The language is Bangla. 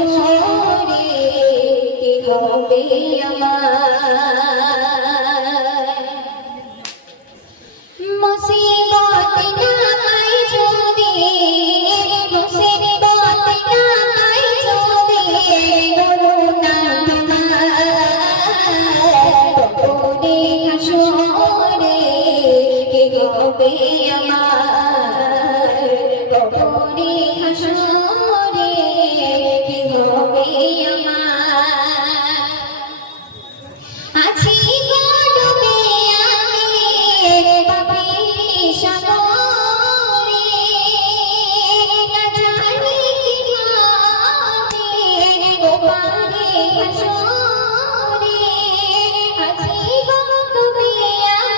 হাসরে কি হবে আমার মুসিবত নামাই যদি মুসিবত নামাই যদি করুণা তোমার হাসরে কি হবে আমার হাসরে